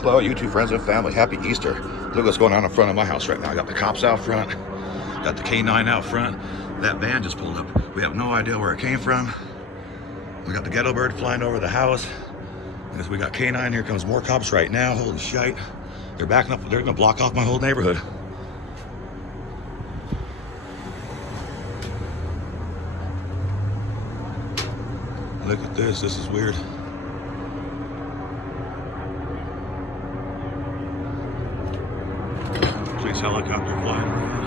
Hello, YouTube friends and family. Happy Easter. Look what's going on in front of my house right now. I got the cops out front. Got the K9 out front. That van just pulled up. We have no idea where it came from. We got the ghetto bird flying over the house. Because we got K9, here comes more cops right now. Holy shite. They're backing up. They're gonna block off my whole neighborhood. Look at this. This is weird. Police helicopter flying around.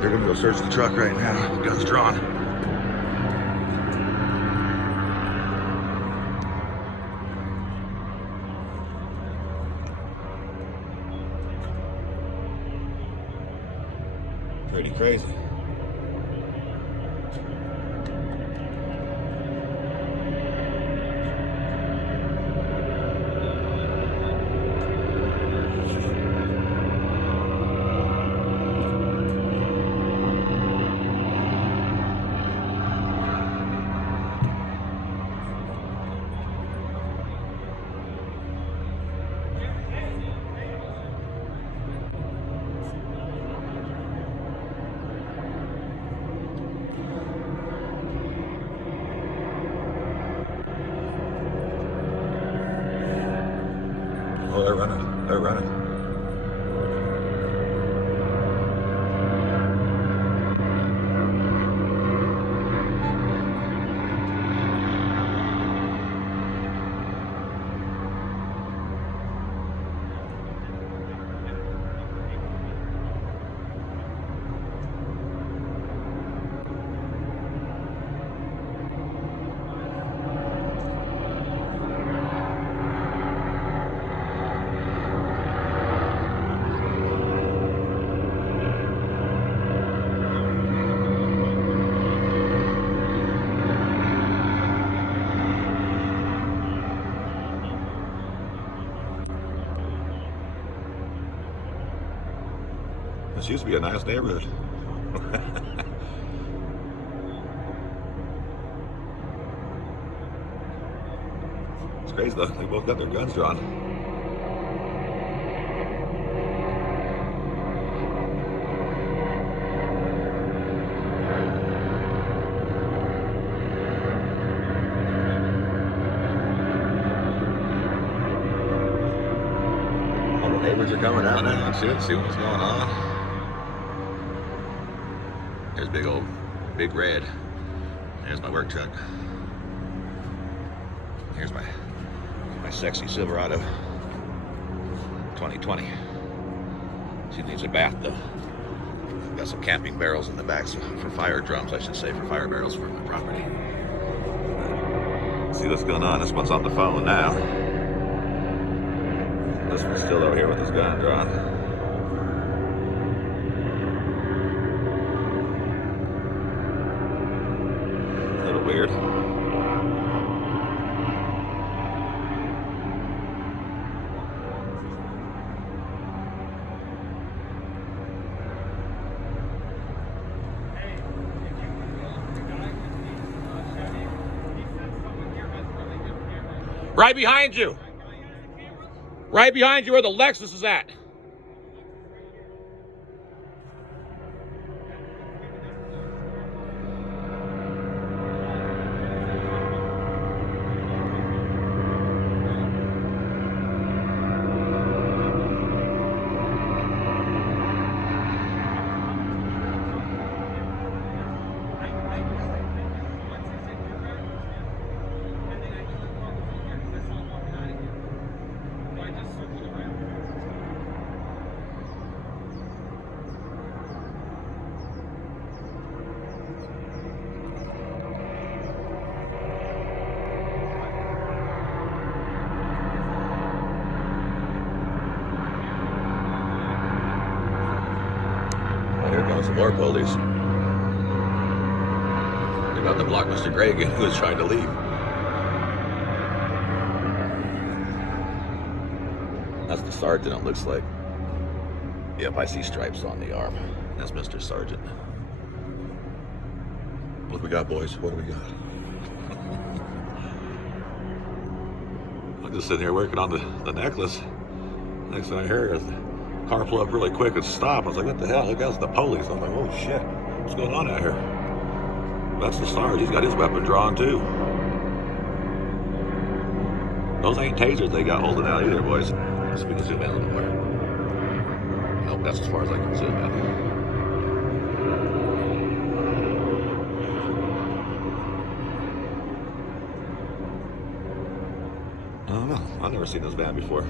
They're gonna go search the truck right now. Guns drawn. Pretty crazy. Oh, they're running. They're running. This used to be a nice neighborhood. It's crazy though, they both got their guns drawn. All the neighbors are coming out now and see what's going on. There's big red. There's my work truck. Here's my sexy Silverado 2020. She needs a bath though. Got some camping barrels in the back for fire drums, I should say, for fire barrels for my property. See what's going on. This one's on the phone now. This one's still out here with his gun drawn. Weird. Right behind you. Right behind you where the Lexus is at. Here comes some more police. They're about to block Mr. Gray again, who was trying to leave. That's the sergeant, it looks like. Yep, I see stripes on the arm. That's Mr. Sergeant. What do we got, boys? What do we got? I'm just sitting here working on the necklace. Next thing I hear is the car pull up really quick and stop. I was like, what the hell? Look, that's the police. I'm like, holy shit, what's going on out here? That's the Sarge. He's got his weapon drawn too. Those ain't tasers they got holding out either, boys. Let's see if we can zoom in a little more. Nope, that's as far as I can zoom in. I don't know. I've never seen this van before.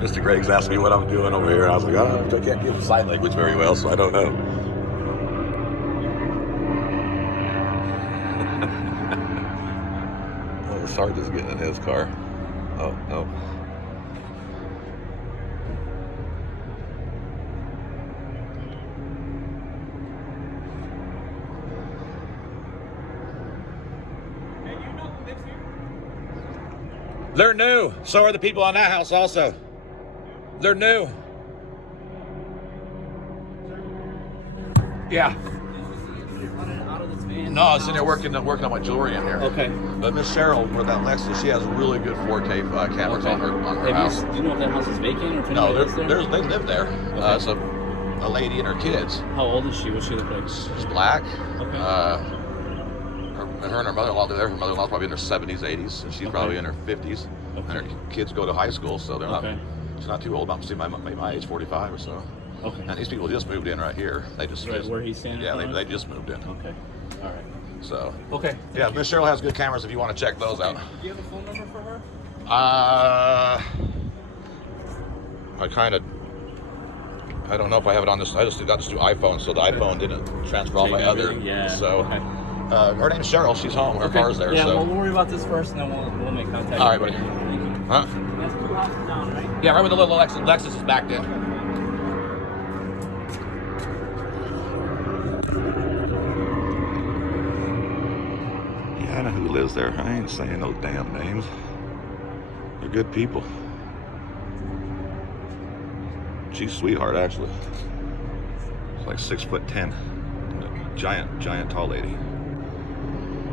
Mr. Greg's asked me what I'm doing over here. I was like, I can't give sign language very well, so I don't know. Oh, the sergeant's getting in his car. Oh, no. They're new. So are the people on that house also. They're new. Yeah. No, I was in there working on my jewelry in here. Okay. But Miss Cheryl, with that Lexus, she has really good 4K cameras on her house. Do you know if that house is vacant or if No, anybody lives there? they live there. Okay. It's a lady and her kids. How old is she? What's she look like? She's black. Okay. Her and her mother-in-law live there. Her mother-in-law's probably in her 70s, 80s, and she's probably in her 50s. Okay. And her kids go to high school, so they're not. Okay. She's not too old. I'm seeing my age, 45 or so. Okay. And these people just moved in right here. They just Right where he's standing? Yeah, they just moved in. Okay. All right. So Okay. yeah, Miss Cheryl has good cameras if you want to check those out. Do you have a phone number for her? I don't know if I have it on this. I just got this through iPhone, so the iPhone didn't transfer all my Take other. everything? Yeah. So Okay. her name's Cheryl. She's home. Her car's there. Yeah, so. we'll worry about this first, and then we'll make contact. All right, buddy. Thank you. Huh? That's 2 houses down, right? Yeah, right where the little Lexus is backed in. Yeah, I know who lives there. I ain't saying no damn names. They're good people. She's a sweetheart, actually. She's like 6'10". Giant tall lady.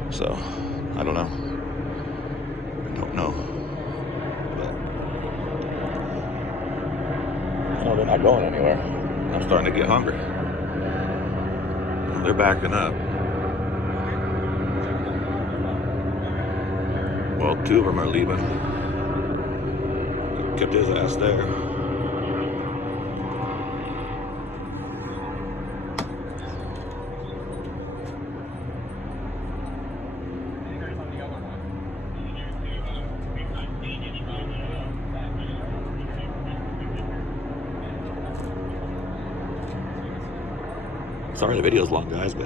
So, I don't know. I don't know. But no, they're not going anywhere. I'm starting to get hungry. They're backing up. Well, 2 of them are leaving. Kept his ass there. Sorry the video's long, guys, but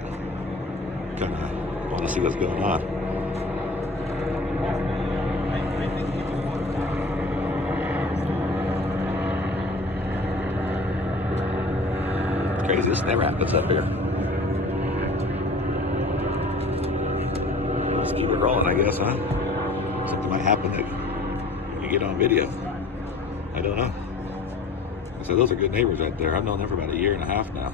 kind of want to see what's going on. It's crazy, this never happens up here. Just keep it rolling, I guess, huh? Something might happen that you get on video. I don't know. So those are good neighbors right there. I've known them for about 1.5 years now.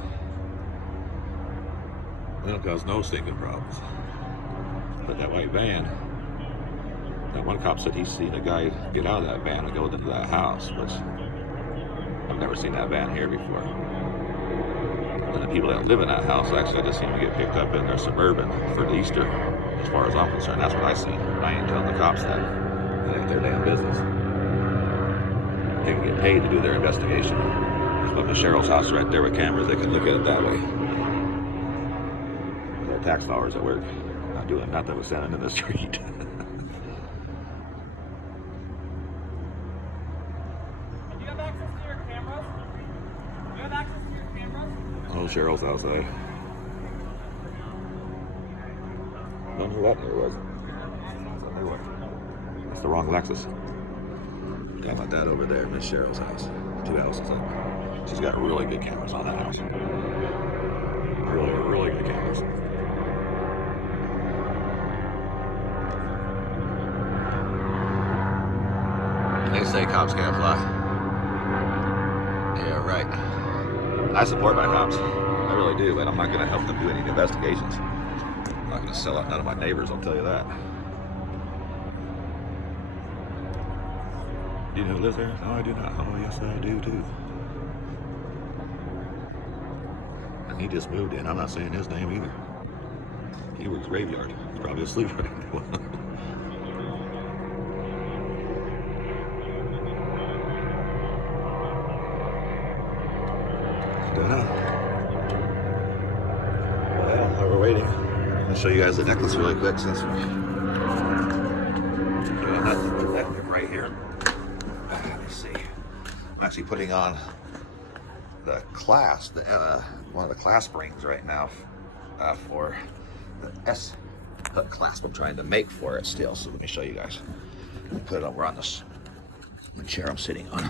They don't cause no stinking problems. But that white van, that one cop said he's seen a guy get out of that van and go into that house, which I've never seen that van here before. And the people that live in that house, actually, I just seen them get picked up in their Suburban for the Easter. As far as I'm concerned, that's what I seen. I ain't telling the cops that. That ain't their damn business. They can get paid to do their investigation. There's up to Cheryl's house right there with cameras. They can look at it that way. Tax dollars at work. Not that we're standing in the street. Do you have access to your cameras? Do you have access to your cameras? Oh, Cheryl's outside. Don't know who that new was. That's the wrong Lexus. How about that over there, Miss Cheryl's house? 2 houses up. She's got really good cameras on that house. Really, really good cameras. They say cops can't fly. Yeah, right. I support my cops. I really do, but I'm not going to help them do any investigations. I'm not going to sell out none of my neighbors, I'll tell you that. Do you know who lives there? No, I do not. Oh, yes, I do too. And he just moved in. I'm not saying his name either. He works graveyard. He's probably asleep right now. Don't know. Well, while we're waiting, I'll show you guys the necklace really quick since we're doing that right here. Let me see. I'm actually putting on the clasp, one of the clasp rings right now for the S hook clasp I'm trying to make for it still. So let me show you guys. Put it over on this the chair I'm sitting on,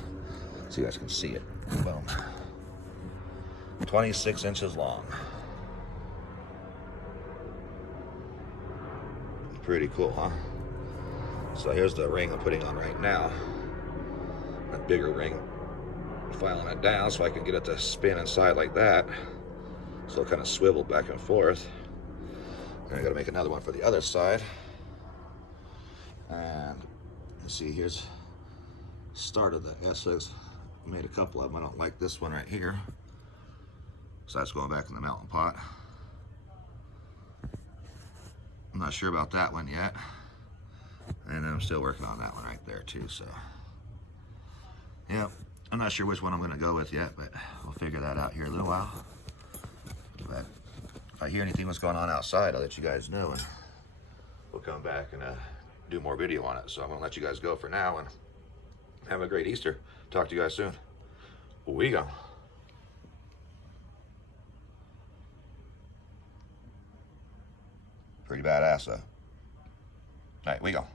so you guys can see it. Boom. 26 inches long. Pretty cool, huh? So here's the ring I'm putting on right now. A bigger ring, filing it down so I can get it to spin inside like that. So it'll kind of swivel back and forth. And I gotta make another one for the other side. And you see, here's the start of the S6. I made a couple of them. I don't like this one right here. So that's going back in the melting pot. I'm not sure about that one yet. And then I'm still working on that one right there too, so. Yeah, I'm not sure which one I'm gonna go with yet, but we'll figure that out here in a little while. But if I hear anything what's going on outside, I'll let you guys know, and we'll come back and do more video on it. So I'm gonna let you guys go for now, and have a great Easter. Talk to you guys soon. We go. Pretty badass though. All right, we go.